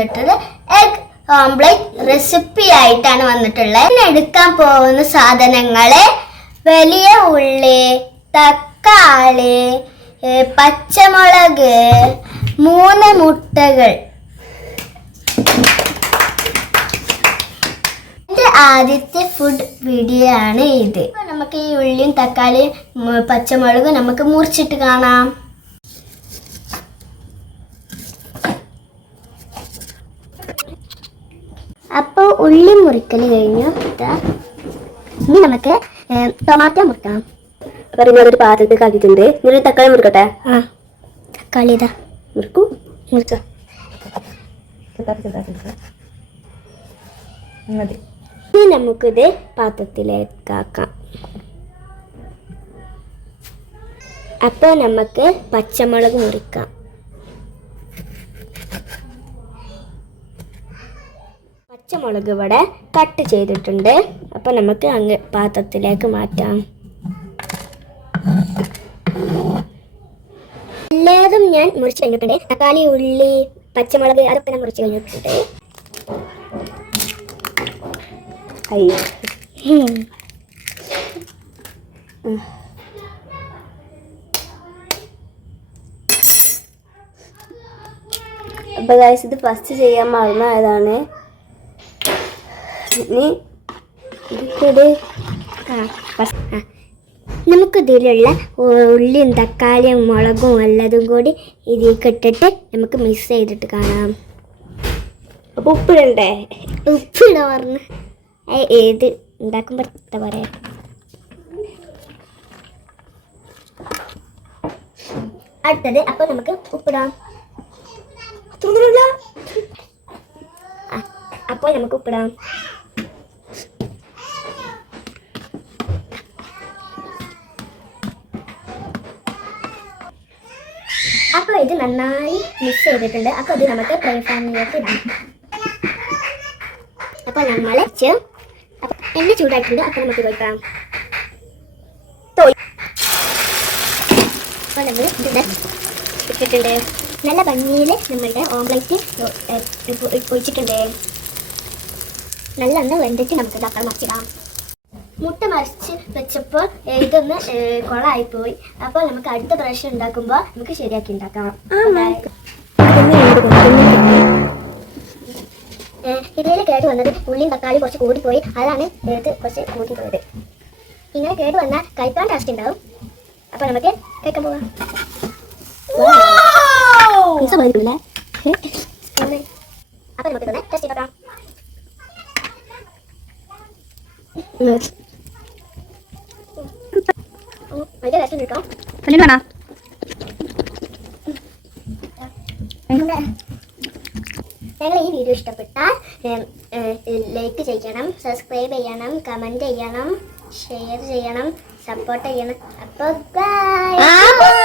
വന്നിട്ടുള്ളത് egg omelette recipe ആയിട്ടാണ് വന്നിട്ടുള്ളത്. ഇന്ന് എടുക്കാൻ പോകുന്ന സാധനങ്ങള് വലിയ ഉള്ളി, തക്കാളി, പച്ചമുളക്, 3 മുട്ടകൾ. എൻ്റെ ആദ്യത്തെ ഫുഡ് വീഡിയോ ആണ് ഇത്. നമുക്ക് ഈ ഉള്ളിയും തക്കാളിയും പച്ചമുളകും നമുക്ക് മുറിച്ചിട്ട് കാണാം. അപ്പോൾ ഉള്ളി മുറിക്കൽ കഴിഞ്ഞു. ഇനി നമുക്ക് ടൊമാറ്റോ മുറിക്കാം. അപ്പൊ നിങ്ങളൊരു പാത്രത്തിൽ ആക്കിയിട്ടുണ്ട്. നിങ്ങളൊരു തക്കാളി മുറിക്കട്ടെ. തക്കാളി ഇതാ മുറിക്കൂ. മുറിക്ക. ഇനി നമുക്കിത് പാത്രത്തിലേക്കാക്കാം. അപ്പോൾ നമുക്ക് പച്ചമുളക് മുറിക്കാം. പച്ചമുളക് ഇവിടെ കട്ട് ചെയ്തിട്ടുണ്ട്. അപ്പോൾ നമുക്ക് അങ്ങ് പാത്രത്തിലേക്ക് മാറ്റാം. എല്ലാതും ഞാൻ മുറിച്ച് കഴിഞ്ഞിട്ടുണ്ട്. തക്കാളി, ഉള്ളി, പച്ചമുളക് അതൊക്കെ ഞാൻ മുറിച്ച് കഴിഞ്ഞിട്ടുണ്ട്. അപ്പൊ ഗൈസ്, ഇത് ഫസ്റ്റ് ചെയ്യാൻ മറന്നതാണ്. നമുക്കിതിലുള്ള ഉള്ളിയും തക്കാളിയും മുളകും എല്ലാതും കൂടി ഇതിലേക്ക് ഇട്ടിട്ട് നമുക്ക് മിക്സ് ചെയ്തിട്ട് കാണാം. അപ്പൊ ഉപ്പിടണ്ടേ? ഉപ്പിടാ പറഞ്ഞ് ഏത് ഉണ്ടാക്കുമ്പോൾ എന്താ പറയാ. അടുത്തത് അപ്പോൾ നമുക്ക് ഉപ്പിടാം. അപ്പോൾ നമുക്ക് ഉപ്പിടാം. അപ്പോൾ ഇത് നന്നായി മിക്സ് ചെയ്തിട്ടുണ്ട്. അപ്പോൾ ഇത് നമുക്ക് ഫ്രൈ പാനിലേക്ക് ഇടാം. അപ്പോൾ നമ്മൾ എണ്ണ ചൂടായിട്ടുണ്ട്. അപ്പോൾ നമുക്ക് വെക്കാം. അപ്പോൾ നമ്മൾ ഇതിൻ്റെ ഇട്ടിട്ടുണ്ട്. നല്ല ഭംഗിയിൽ നമ്മളുടെ ഓംലെറ്റ് ഒഴിച്ചിട്ടുണ്ട്. നല്ല വെന്തിട്ട് നമുക്ക് തക്കാളി മറിച്ചിടാം. മുട്ട മറിച്ച് വെച്ചപ്പോൾ ഇതൊന്ന് കുളമായിപ്പോയി. അപ്പോൾ നമുക്ക് അടുത്ത പ്രാവശ്യം ഉണ്ടാക്കുമ്പോൾ നമുക്ക് ശരിയാക്കി ഉണ്ടാക്കാം. ഇതിൽ കേട്ട് വന്നത് ഉള്ളിയും തക്കാളി കുറച്ച് കൂടിപ്പോയി. അതാണ് ഇത് കുറച്ച് കൂട്ടിപ്പോയത്. ഇങ്ങനെ കേട്ട് വന്നാൽ കഴിക്കാൻ ടേസ്റ്റ് ഉണ്ടാവും. അപ്പോൾ നമുക്ക് കഴിക്കാൻ പോകാം. അപ്പോൾ നമുക്ക് തന്നെ ടേസ്റ്റ് ചെയ്തോക്കാം. അതിൻ്റെ ടേസ്റ്റ് എടുക്കാം. ഞങ്ങൾ ഈ വീഡിയോ ഇഷ്ടപ്പെട്ടാൽ ലൈക്ക് ചെയ്യണം, സബ്സ്ക്രൈബ് ചെയ്യണം, കമൻറ്റ് ചെയ്യണം, ഷെയർ ചെയ്യണം, സപ്പോർട്ട് ചെയ്യണം. അപ്പോൾ ബൈ.